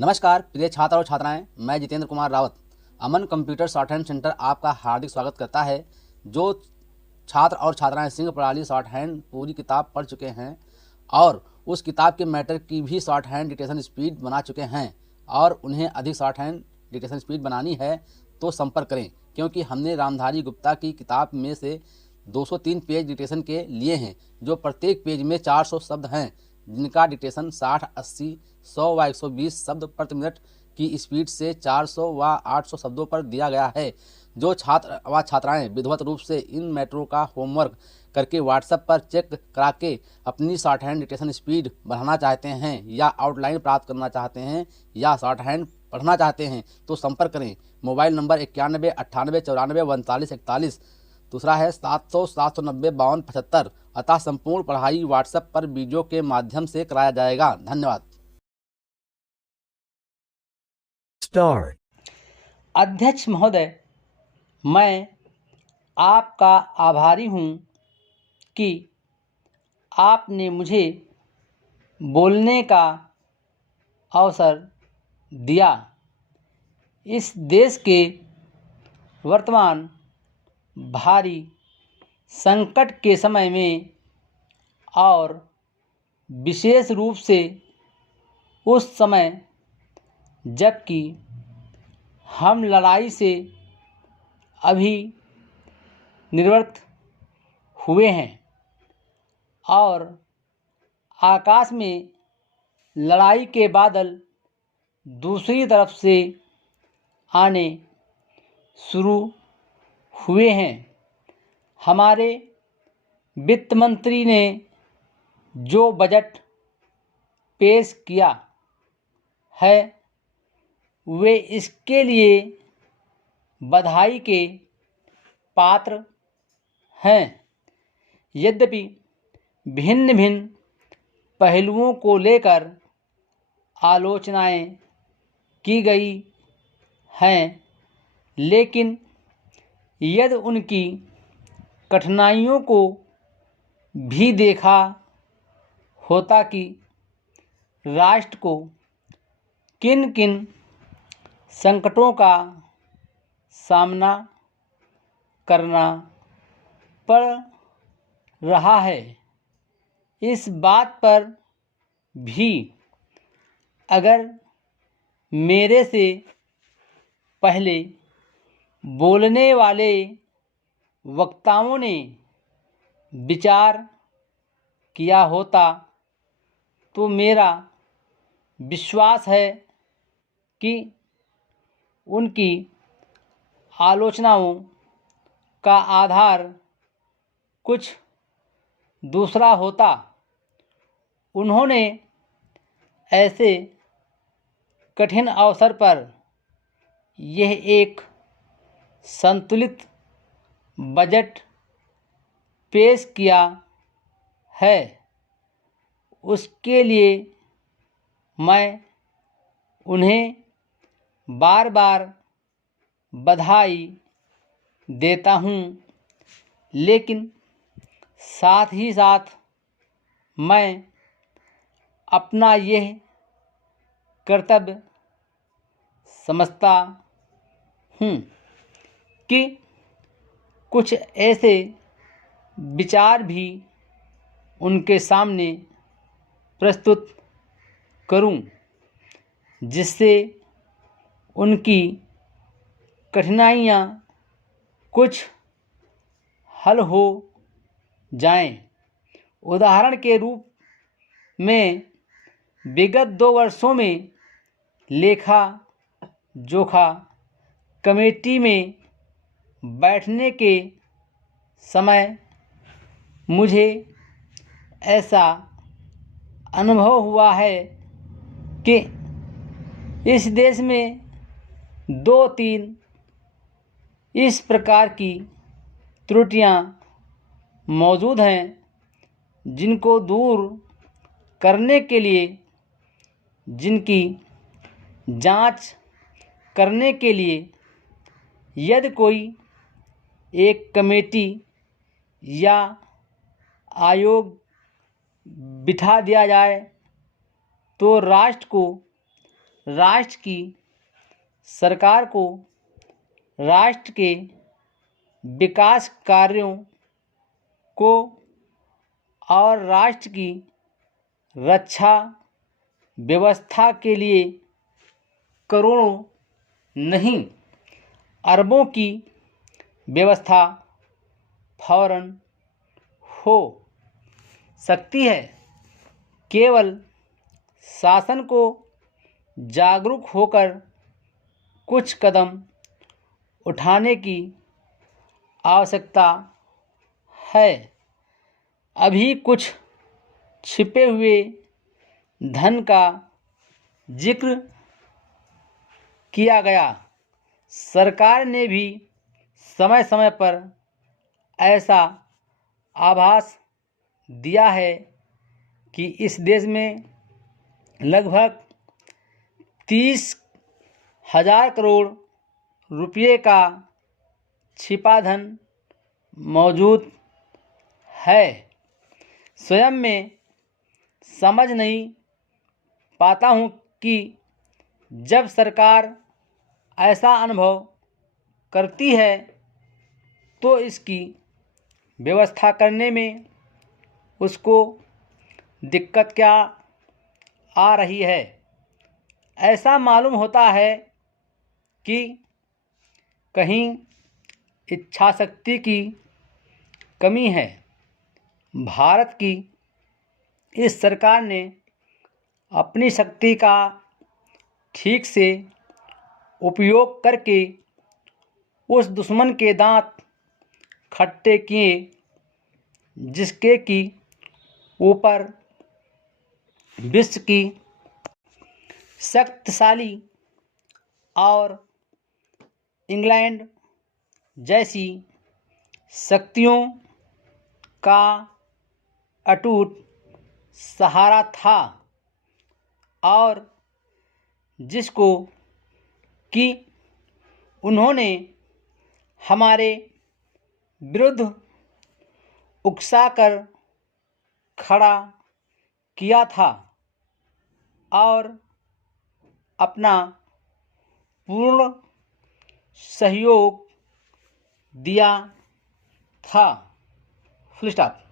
नमस्कार प्रिय छात्र और छात्राएं, मैं जितेंद्र कुमार रावत अमन कंप्यूटर शॉर्ट हैंड सेंटर आपका हार्दिक स्वागत करता है। जो छात्र और छात्राएं सिंह प्रणाली शॉर्ट हैंड पूरी किताब पढ़ चुके हैं और उस किताब के मैटर की भी शॉर्ट हैंड डिक्टेशन स्पीड बना चुके हैं और उन्हें अधिक शॉर्ट हैंड डिक्टेशन स्पीड बनानी है तो संपर्क करें, क्योंकि हमने रामधारी गुप्ता की किताब में से 203 पेज डिक्टेशन के लिए हैं, जो प्रत्येक पेज में 400 शब्द हैं, जिनका डिक्टेशन 60, 80, 100 व 120 शब्द प्रति मिनट की स्पीड से 400 व 800 शब्दों पर दिया गया है। जो छात्र व छात्राएं विधिवत रूप से इन मैटरों का होमवर्क करके व्हाट्सएप पर चेक करा के अपनी शॉर्ट हैंड डिक्टेशन स्पीड बढ़ाना चाहते हैं या आउटलाइन प्राप्त करना चाहते हैं या शॉर्ट हैंड पढ़ना चाहते हैं तो संपर्क करें। Mobile number 91 98 94 39 41। दूसरा है 700 790 52 75। अतः संपूर्ण पढ़ाई व्हाट्सएप पर वीडियो के माध्यम से कराया जाएगा। धन्यवाद। Start. अध्यक्ष महोदय, मैं आपका आभारी हूँ कि आपने मुझे बोलने का अवसर दिया। इस देश के वर्तमान भारी संकट के समय में और विशेष रूप से उस समय जबकि हम लड़ाई से अभी निवृत्त हुए हैं और आकाश में लड़ाई के बादल दूसरी तरफ से आने शुरू हुए हैं। हमारे वित्त मंत्री ने जो बजट पेश किया है वे इसके लिए बधाई के पात्र हैं। यद्यपि भिन्न भिन्न पहलुओं को लेकर आलोचनाएं की गई हैं, लेकिन यदि उनकी कठिनाइयों को भी देखा होता कि राष्ट्र को किन किन संकटों का सामना करना पड़ रहा है, इस बात पर भी अगर मेरे से पहले बोलने वाले वक्ताओं ने विचार किया होता तो मेरा विश्वास है कि उनकी आलोचनाओं का आधार कुछ दूसरा होता। उन्होंने ऐसे कठिन अवसर पर यह एक संतुलित बजट पेश किया है, उसके लिए मैं उन्हें बार बार बधाई देता हूँ, लेकिन साथ ही साथ मैं अपना यह कर्तव्य समझता हूँ कि कुछ ऐसे विचार भी उनके सामने प्रस्तुत करूं जिससे उनकी कठिनाइयाँ कुछ हल हो जाएं। उदाहरण के रूप में विगत 2 वर्षों में लेखा जोखा कमेटी में बैठने के समय मुझे ऐसा अनुभव हुआ है कि इस देश में 2-3 इस प्रकार की त्रुटियां मौजूद हैं जिनको दूर करने के लिए, जिनकी जांच करने के लिए यदि कोई एक कमेटी या आयोग बिठा दिया जाए तो राष्ट्र को राष्ट्र की सरकार को राष्ट्र के विकास कार्यों को और राष्ट्र की रक्षा व्यवस्था के लिए करोड़ों नहीं अरबों की व्यवस्था फौरन हो सकती है। केवल शासन को जागरूक होकर कुछ कदम उठाने की आवश्यकता है। अभी कुछ छिपे हुए धन का जिक्र किया गया। सरकार ने भी समय समय पर ऐसा आभास दिया है कि इस देश में लगभग 30,000 करोड़ रुपये का छिपा धन मौजूद है। स्वयं में समझ नहीं पाता हूँ कि जब सरकार ऐसा अनुभव करती है तो इसकी व्यवस्था करने में उसको दिक्कत क्या आ रही है। ऐसा मालूम होता है कि कहीं इच्छा शक्ति की कमी है। भारत की इस सरकार ने अपनी शक्ति का ठीक से उपयोग करके उस दुश्मन के दांत खट्टे किए जिसके कि ऊपर विश्व की शक्तिशाली और इंग्लैंड जैसी शक्तियों का अटूट सहारा था और जिसको कि उन्होंने हमारे विरुद्ध उकसाकर खड़ा किया था और अपना पूर्ण सहयोग दिया था। Full stop.